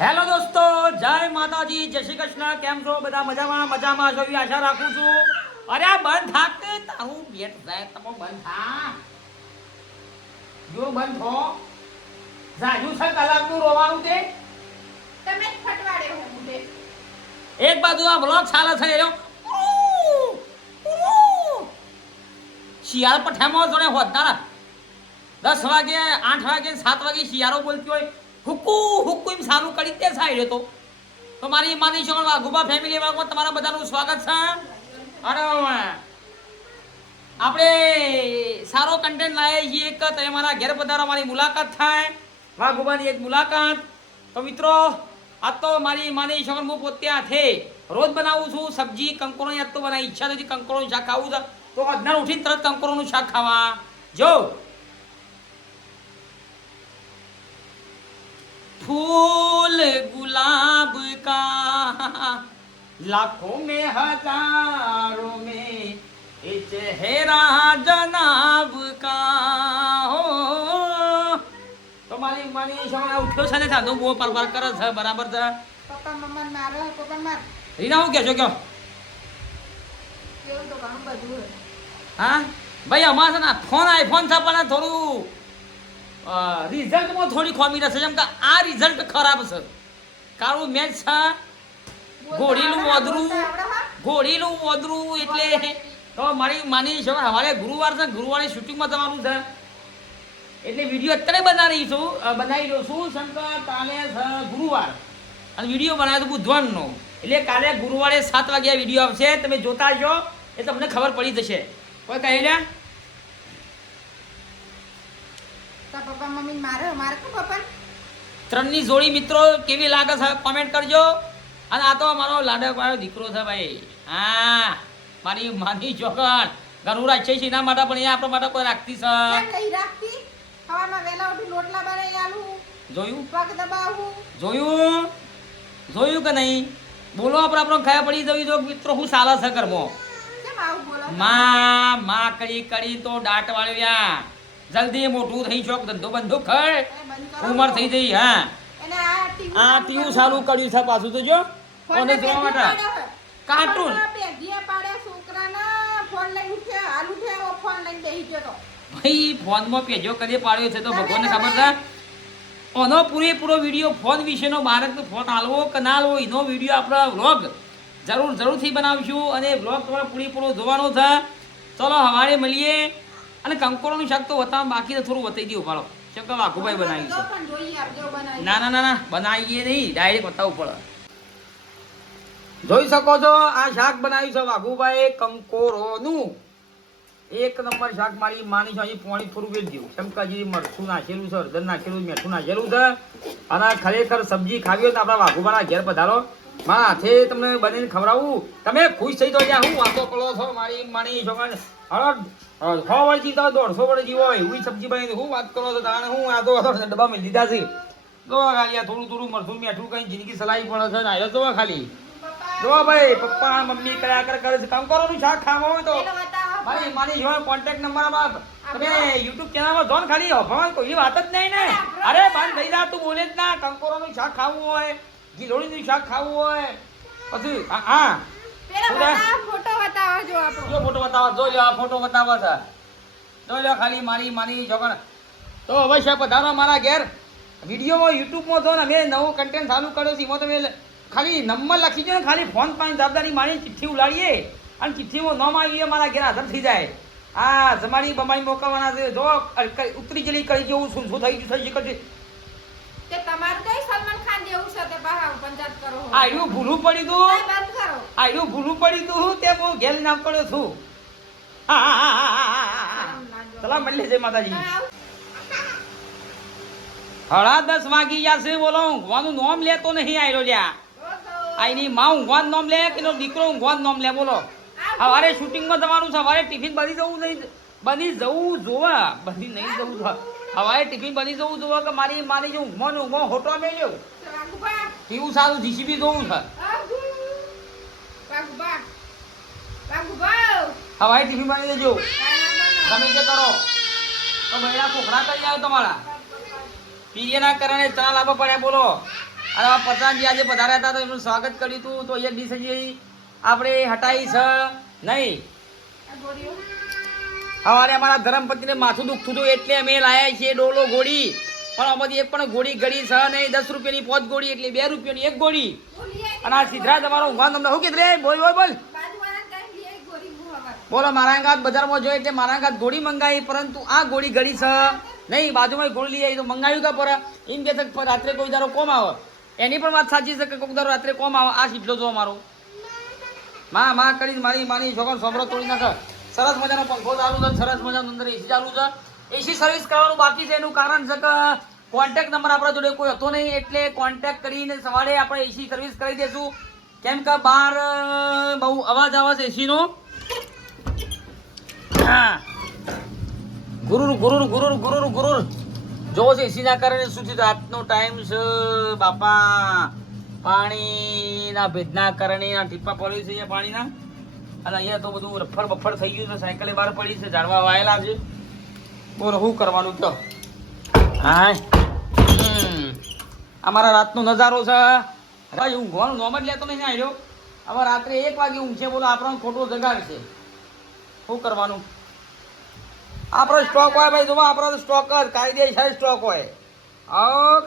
Hello દોસ્તો, જય માતાજી, જય શ્રી કૃષ્ણ. કેમ છો બધા? મજામાં છો એવી આશા રાખું છું. અરે આ બંધ થાક ને તારું પેટ જાય તમે બંધ થા જો બંધ થો જાજુ છે કલાકનું રોવાનું તે તમે જ ફટવાડે હો મુઢે. એક બાજુ આ બ્લોગ ચાલે છે એનો શિયાળ પઠામાં જોડે હોતા 10 વાગે 8 વાગે 7 વાગે શિયાળો બોલતી હોય હુકુ હુકુ એમ સારું કરી દે સાઈડ તો મારી માની છો વાઘુબા ફેમિલી વાળામાં તમારા બધાનું સ્વાગત છે. અને આપણે સારો કન્ટેન્ટ લાવીએ છીએ એક તમે મારા ઘેર પધારો, મારી મુલાકાત થાય, વાઘુબાની એક મુલાકાત. તો મિત્રો આજ તો મારી માની છો હું પોતે હાથે રોજ બનાવું છું સબ્જી કંકોરોની. આજ તો બનાવી ઈચ્છા નથી કંકોરોનું શાક ખાવું છે તો અજ્ઞાન ઉઠીને તરત કંકોરોનું શાક ખાવા જો. फूल गुलाब का लाखों में हजारों में ये चेहरा जनाब का हो. તો મારી સમય ઉઠ્યો છે ને સાધુ બહુ પરવાર કરે છે બરાબર છે. પપ્પા મમ્મા મારો પપ્પા માર રીના હું કહેશો કયો કેવું તો ઘણું બધું હોય. હા ભાઈ અમારે છે ને ફોન આઈફોન છે પણ થોડું રિઝલ્ટમાં થોડી ખોમી રહેશે. જેમ કે આ રિઝલ્ટ ખરાબ છે. કાળું મેચ છે, ઘોડીનું ઓદરું એટલે તો મારી માની છે સવારે ગુરુવાર છે, ગુરુવારે શૂટિંગમાં જવાનું છે એટલે વિડીયો અત્યારે બનાવી રહ્યો છું. શંકર કાલે છે ગુરુવાર અને વિડીયો બનાવ્યો તો બુધવારનો એટલે કાલે ગુરુવારે 7 વાગ્યા વિડીયો આવશે. તમે જોતા છો એ તમને ખબર પડી જશે. કોઈ કહે ને પપ્પા મમ્મી મારે મારે કે પપ્પા ત્રણની જોડી મિત્રો કેવી લાગે છે કોમેન્ટ કરજો. અને આ તો મારો લાડકવાળો દીકરો છે ભાઈ. હા મારી માની ચોકણ ઘણું રાખે છે એના માટે, પણ એ આપણા માટે કોઈ રાખતી છે કેમ નહીં રાખતી? સવારમાં વહેલા ઉઠી લોટલા બનાવી આલું, જોયું પગ દબાવું. જોયું કે નહીં? બોલો આપણો ખાયા પડી જવી જો મિત્રો હું સાલા છે ઘરમાં. કેમ આવું બોલો? માં કરી તો દાંત વાળવ્યા જલ્દી મોટું થઈ શોક ધંધો બંધો ખર ઉંમર થઈ જઈ. હા એને આ ટીયુ ચાલુ કર્યું છે પાછું તો જો કોને જોવા માટે કાર્ટૂન પેઢીએ પાડે છોકરાના ફોન લઈને ઉઠે હાલ ઉઠે ઓ ફોન લઈને બેહી ગયો તો ભાઈ ફોનમાં પેજો કરી પાડ્યો છે તો ભગવાનને ખબર છે. ઓનો પૂરેપૂરો વિડીયો ફોન વિશેનો બાળકનો ફોન આલવો કે ના આલવો એનો વિડીયો આપણા વ્લોગ જરૂરથી બનાવીશું અને વ્લોગ તમારે પૂરેપૂરો જોવાનો છે. ચલો હવારે મળીએ. અને કંકોરોનું શાક તો બતાવવા બાકી તો થોડું બતાવી દઉં પાડો. શંકર વાઘુભાઈ બનાવ્યું છે. પણ જોઈએ આપજો બનાવી. ના બનાવીએ નહીં, ડાયરેક્ટ બતાવવું પડે. જોઈ શકો છો આ શાક બનાવ્યું છે વાઘુભાઈ કંકોરોનું. એક નંબર શાક. મારી માની છે પાણી થોડું વેચ દઉં. શંકરજી મરચું નાખેલું છે, હળદર નાખેલું, મીઠું નાખેલું છે. અને ખરેખર સબ્જી ખાવી હોય તો આપણા વાઘુભાઈના ઘેર પધારો. મારા હાથે તમને બનાવીને ખવડાવું. તમે ખુશ થઈ જાઓ. હું વાતો કરો છો મારી માની છોકરા 100 વર્ષ જીવતા 150 વર્ષ જીવો હોય એવી સબ્જી બનાવી. હું વાત કરો છો તાણે હું આ તો ડબ્બામાં લીધા છે. જો ખાલી આ થોડું મરચું મીઠું કઈ જિંદગી સલાઈ પડે છે ને આવ્યો જો ખાલી જો ભાઈ પપ્પા મમ્મી કયા કરે છે. કંકોરોનું શાક ખાવા હોય તો ભાઈ મારી જો કોન્ટેક્ટ નંબર બાપ તમે YouTube ચેનલમાં જોન ખાલી ભગવાન કોઈ વાત જ નહીં ને. અરે બંધ થઈ જા તું બોલે જ ના. કંકોરોનું શાક ખાવું હોય, ગીલોડીનું શાક ખાવું હોય પછી હા ફોટો બતાવો જો આપણો. જો ફોટો બતાવો જો આ ફોટો બતાવો છે. જો ખાલી મારી માની છોકરા તો અવશ્ય પધારો મારા ઘેર. વિડીયોમાં યુટ્યુબમાં જો ને મેં નવું કન્ટેન્ટ ચાલુ કર્યો છે એમાં તમે ખાલી નંબર લખી દો ને, ખાલી ફોન પાણી જવાબદારી મારી ચિઠ્ઠી ઉલાડીએ અને ચિઠ્ઠીમાં ન માગીએ મારા ઘેર હાજર થઈ જાય. આ જમાડી બમાડી મોકલવાના છે. જો ઉતરી જલી કરી જેવું શું થઈ ગયું થઈ શકે તે તમારું કઈ સલમાન ખાન જેવું છે તે બહાર પંચાયત કરો. આયું ભૂલું પડી તું બંધ કરો. આયું ભૂલું પડી તું તે હું ઘેર નામ પડ્યો છું. ચલા મળીએ જય માતાજી. 10:30 વાગી ગયા છે. બોલો ઊંઘવાનું નોમ લેતો નહીં આયરો લ્યા. આઈની માં ઊંઘવાનું નોમ લે કે દીકરો ઊંઘવાનું નોમ લે. બોલો સવારે શૂટિંગમાં જવાનું છે. સવારે ટિફિન બની જવું જોવા બની નહીં જવું સવારે ટિફિન બની જવું જોવા કે મારી મારી જો ઊંઘમાં હોટો મેલ્યો કેવું સારું જીસીબી જોવું છે. સવારે ટિફિન બની દેજો તમે જે કરો તો બૈરા કોખરા કરી આવ્યો તમારા પીરિયના કારણે ચણા લાવવા પડ્યા. બોલો અને પતરાજી આજે પધાર્યા હતા તો એમનું સ્વાગત કર્યું હતું. તો એક ડીશ હજી આપણે હટાઈ છે નહીં. આ ગોળીઓ સવારે અમારા ધર્મપતિને માથું દુખતું હતું એટલે અમે લાયા છીએ ડોલો ગોળી. પણ આમાંથી એક પણ ગોળી ગળી છે નહીં. 10 રૂપિયાની 5 ગોળી એટલે 2 રૂપિયાની 1 ગોળી. અને આ સિદ્ધરાજ તમારો ઊંઘવાનું તમને શું કીધું રે? બોલ બોલ બોલ બાજુવાળા કઈ લે ગોળી મુહાવા બોલો. મારા અંગાત બજારમાં જોઈએ એટલે મારા અંગાત ગોળી મંગાવી, પરંતુ આ ગોળી ગળી છે નહીં. બાજુમાં ગોળી લઈ આવી તો મંગાવ્યું કા પર એમ કે છે રાત્રે કોઈ દારો કોમ આવે. એની પણ વાત સાચી છે કે કોઈક દારો રાત્રે કોમ આવે. આ સીટલો જો અમારો માં કરી મારી છોકરો સોબરો તોડી નાખે. સરસ મજાનો પંખો ચાલુ છે, સરસ મજાનું અંદર એસી ચાલુ છે. એસી સર્વિસ કરવાનું બાકી છે. એનું કારણ છે કે કોન્ટેક્ટ નંબર આપણા જોડે કોઈ હતો નહીં, એટલે કોન્ટેક્ટ કરીને સવારે આપણે એસી સર્વિસ કરી દઈશું. કેમ કે બહાર બહુ અવાજ આવે છે એસીનો. ગુરુર જો છે એસીના કારણે શું થયું? રાતનો ટાઈમ છે બાપા. પાણીના ભેજના કારણે આ ટીપા પડ્યું છે પાણીના. અને અહીંયા તો બધું રફડ બફડ થઈ ગયું છે. સાયકલે બહાર પડી છે, ઝાડવા વાયેલા છે. બોલો શું કરવાનું તો? હા અમારા રાતનો નજારો છે. ભાઈ ઊંઘવાનું નોમ જ લેતો નહીં આવ્યો. હવે રાત્રે 1 વાગે ઊંઘશે. બોલો આપણને ખોટો જગાડશે. શું કરવાનું? આપણો સ્ટોક હોય ભાઈ. જોવા આપણો સ્ટોક જ કાયદેસર સ્ટોક હોય.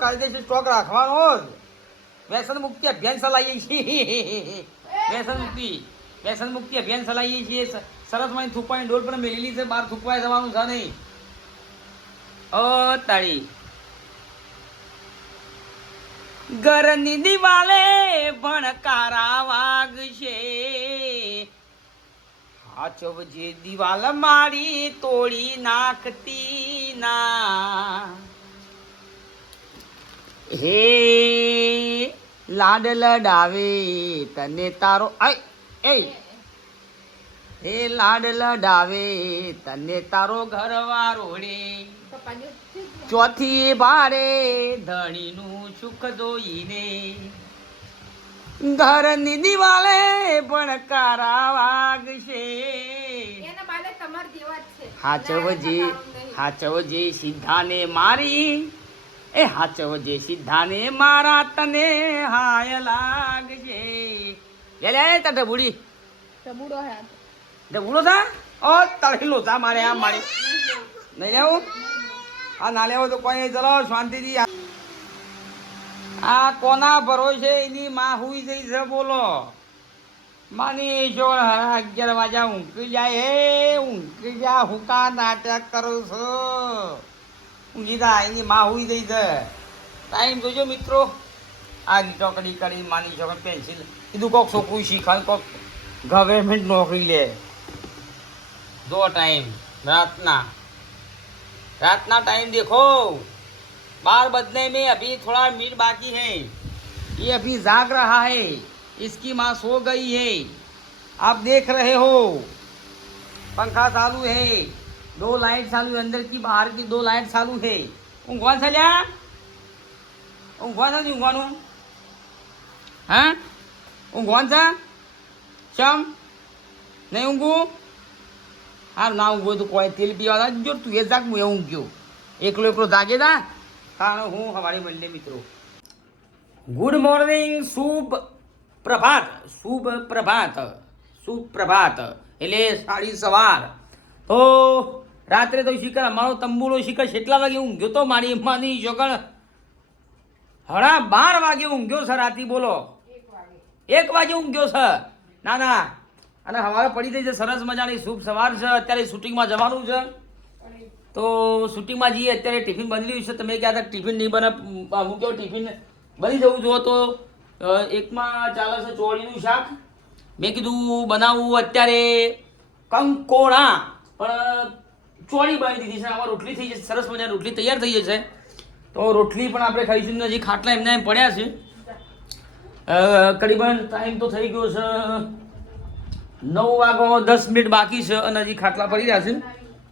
કાયદેસર સ્ટોક રાખવાનો જ. વ્યસન મુક્તિ અભિયાન ચલાવીએ છીએ. વ્યસન મુક્તિ અભિયાન ચલાવીએ છીએ. સરસ માં થૂકવાની ડોલ પણ મેલેલી છે. બહાર થૂકવા જવાનું છે નહીં. તાળી ઘરની દિવાલે ભણકારા વાગશે. હાચવજે દિવાલ મારી તોડી નાખતી ના. હે લાડ લડાવે તને તારો હે લાડ લડાવે તને તારો ઘરવાળો રે. ચોથી બારે ધણીનું સુખ જોઈને ઘરની દિવાલે ભણકારા વાગશે. એના બાલે તમાર જેવા જ છે. હાચવજે સિદ્ધાને મારી. હાચવજે સિદ્ધાને મારા તને હાય લાગશે. લે તારે ઢબુડી ટબુડો હે ઢબુડો થા. તળેલો થા મારે આમ મારી નહીં લેવું. આ ના લેવો તો કોઈ નહીં. ચલો શાંતિથી. આ કોના ભરોસે એની માં હુઈ જઈ છે? બોલો માની જો 11 વાગ્યા ઊંઘી જાય. ઊંઘી જા હુકા નાટક કરું છો? ઊંઘી જા. એની માં હુઈ જઈ છે. ટાઈમ જોજો મિત્રો. આ ટોકડી કરી માની છોકરા પેન્સિલ કીધું કોક છોકરું શીખાય, કોક ગવર્મેન્ટ નોકરી લે. दो टाइम रातना टाइम देखो. 12 बजने में अभी थोड़ा मिनट बाकी है. ये अभी जाग रहा है. इसकी माँ सो गई है. आप देख रहे हो पंखा चालू है. 2 लाइट चालू है. अंदर की बाहर की 2 लाइट चालू है. ઊંઘવા ચાલ્યા? ઊંઘવા નથી ઊંઘવાનું? હા ઊંઘવાનું છે? ચમ નહીં ઊંઘવું? હા ના ઊંઘો તો કોઈ તેલ પીવા જો તું એ જાગ હું એ ઊંઘ્યો. એકલો જાગે તા કારણ હું હવારી મળીએ મિત્રો. Good morning. શુભ પ્રભાત એટલે 7:30. તો રાત્રે તો શિખર અમારો તંબુલો શિખર કેટલા વાગે ઊંઘ્યો તો? મારી એમાંની છોકર 12:30 વાગે ઊંઘ્યો છે રાતી. બોલો 1 વાગે ઊંઘ્યો છે. ના અને સવારે પડી થઈ છે. સરસ મજાની શુભ સવાર છે. અત્યારે શૂટિંગમાં જવાનું છે. તો શૂટિંગમાં જઈએ. અત્યારે ટિફિન બની રહ્યું છે. તમે ક્યાં તક ટિફિન નહીં હું કહો ટિફિન બની જવું જો તો એકમાં ચાલે છે ચોળીનું શાક. મેં કીધું બનાવવું અત્યારે કંકોડા, પણ ચોળી બની દીધી છે. આમાં રોટલી થઈ જશે. સરસ મજાની રોટલી તૈયાર થઈ જશે. તો રોટલી પણ આપણે ખાઈશું. હજી ખાટલા એમને એમ પડ્યા છે. કરીબન ટાઈમ તો થઈ ગયો છે 9 વાગો 10 મિનિટ બાકી છે અને હજી ખાટલા પડી રહ્યા છે.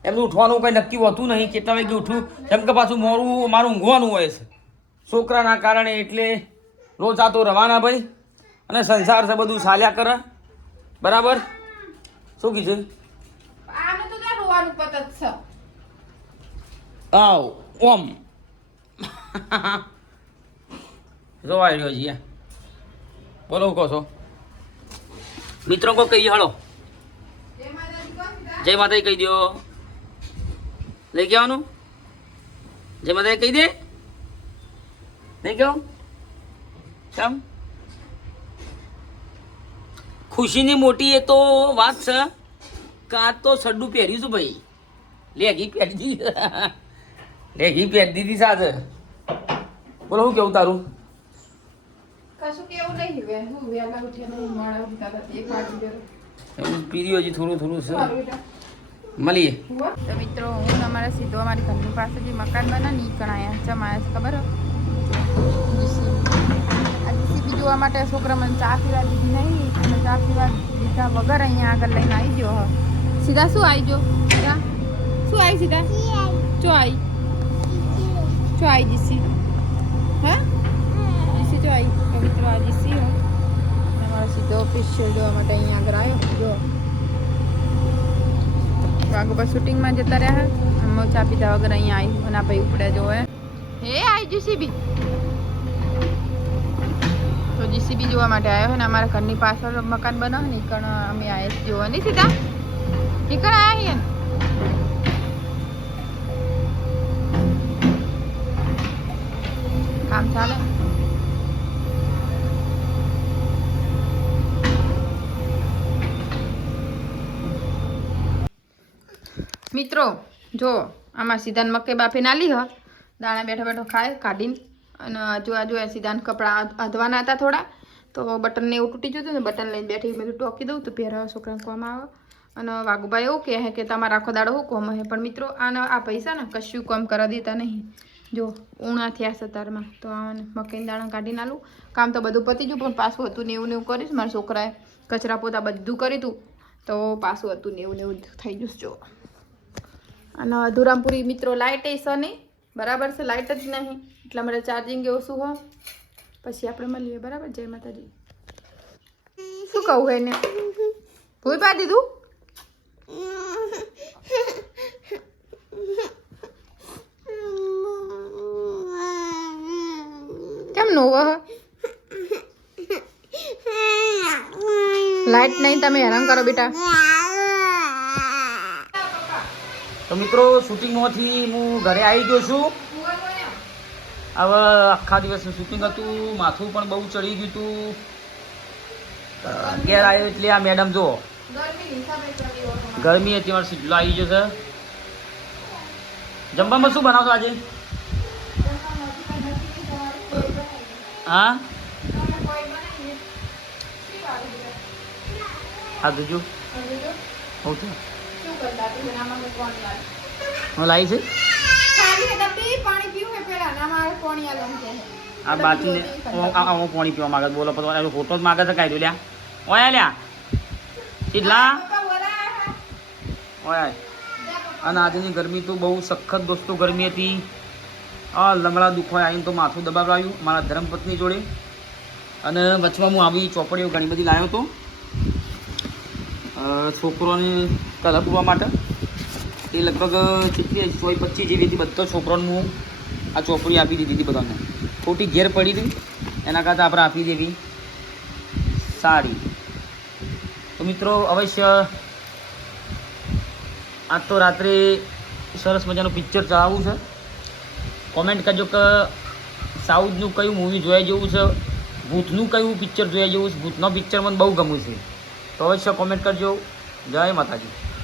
એમનું ઉઠવાનું કંઈ નક્કી હોતું નહીં. કેટલા વાગે ઉઠવું? કેમ કે પાછું મોડું મારું ઊંઘવાનું હોય છે છોકરાના કારણે. એટલે રોજ આ તો રવાના ભાઈ. અને સંસાર છે બધું ચાલ્યા કરે. બરાબર. શું કીધું? આનું તો રોવાનું પત જ છે. આવ ઓમ જો આવ્યો છીએ બોલો હું કહો છો મિત્રો કો કહી હળો જય માતાજી કહી દો લઈ ગયા આવવાનું જય માતાજી કહી દે નહીં કહો કેમ ખુશીની મોટી એ તો વાત છે કે આ તો સડ્ડું પહેર્યું છું ભાઈ લેગી પહેરી દીધી લેગી પહેરી દીધી સાથે બોલો શું કેવું તારું કશું કેવું નહીં હવે હું વેલા ઉઠે નહીં માળા ઉઠતા હતા એક વાગી ગયો એવું પીર્યું હજી થોડું થોડું છે સારું બેટા મળીએ તો મિત્રો હું અમારા સીધો અમારી ઘરની પાસે જે મકાન બના ને કણાયા ચમાયા ખબર જીસીબી જોવા માટે છોકરા મને ચા પીવા દીધી નહીં અને ચા પીવા દીધા વગર અહીંયા આગળ લઈને આવી ગયો હ સીધા શું આવી ગયો સીધા શું આવી સીધા ચો આવી ચો આવી જીસી હા જીસી ચો આવી મિત્રો આ જીસી હો અમારો સીધો ઓફિશિયલ જોવા માટે અહીંયા આગળ આવ્યો જો વાગો પર શૂટિંગમાં જતા રહ્યા અમ્મો ચા પીધા વગર અહીંયા આવી અને આ ભાઈ ઉપડે જો હે આવી જીસીબી તો જીસીબી જોવા માટે આવ્યો છે ને અમારા ઘરની પાછળ મકાન બનાવે ને કણ અમે આવ્યા જોવા નહીં સીધા ઠીકણ આવ્યા ને કામ ચાલે મિત્રો જો આમાં સીધાને મકઈ બાફીને આલી હ દાણા બેઠો બેઠો ખાય કાઢીને અને જોયા સીધાને કપડાં અધવાના હતા થોડા તો બટનને એવું તૂટી જતું ને બટન લઈને બેઠી મેં ટોકી દઉં તો પહેરાવા છોકરાને કોમ આવે અને વાઘુભાઈ એવું કહે કે તમારા આખો દાડો શું કોમ હે પણ મિત્રો આને આ પૈસા ને કશું કોમ કરવા દેતા નહીં જો ઉણા થયા સતારમાં તો આને મકઈના દાણા કાઢીને આલું કામ તો બધું પતી ગયું પણ પાછું હતું ને એવું કરીશ મારા છોકરાએ કચરા પોતા બધું કરી તું તો પાછું હતું ને એવું થઈ ગયું જો અને ધુરામપુરી મિત્રો લાઇટ એ છે નહીં બરાબર છે લાઇટ જ નહીં એટલા માટે ચાર્જિંગ એવું શું હોય પછી આપણે મળીએ બરાબર જય માતાજી શું કહું એને ભૂઈ પા દીધું કેમ નો લાઇટ નહીં તમે હેરાન કરો બેટા તો મિત્રો શૂટિંગમાંથી હું ઘરે આવી ગયો છું હવે આખા દિવસનું શૂટિંગ હતું માથું પણ બહુ ચડી ગયું હતું ઘેર આવ્યો એટલે આ મેડમ જો ગરમી હતી મારે સીટલો આવી ગયો છે જમવામાં શું બનાવશો આજે હા હા જોજો હું છે હું લાવી છે આ બાચીને હું પાણી પીવા માંગે બોલો પછી ફોટો જ માગે છે કાઢ્યું લ્યા ઓયા લ્યા કેટલા ઓય અને આજની ગરમી તો બહુ સખત દોસ્તો ગરમી હતી આ લંગડા દુખવાય આવીને તો માથું દબાવડાવ્યું મારા ધર્મપત્ની જોડે અને વચમાં હું આવી ચોપડીઓ ઘણી બધી લાવ્યો હતો છોકરોને કલર પૂરવા માટે એ લગભગ કેટલી 125 જેવી હતી બધો છોકરોને હું આ ચોપડી આપી દીધી હતી બધાને ખોટી ઘેર પડી હતી એના કરતાં આપણે આપી દેવી સારી તો મિત્રો અવશ્ય આજ તો રાત્રે સરસ મજાનું પિક્ચર ચલાવવું છે કોમેન્ટ કરજો કે સાઉથનું કયું મૂવી જોયા જેવું છે ભૂતનું કયું પિક્ચર જોયા જેવું છે ભૂતનો પિક્ચર મને બહુ ગમ્યું છે તો અવશ્ય કોમેન્ટ કરજો જય માતાજી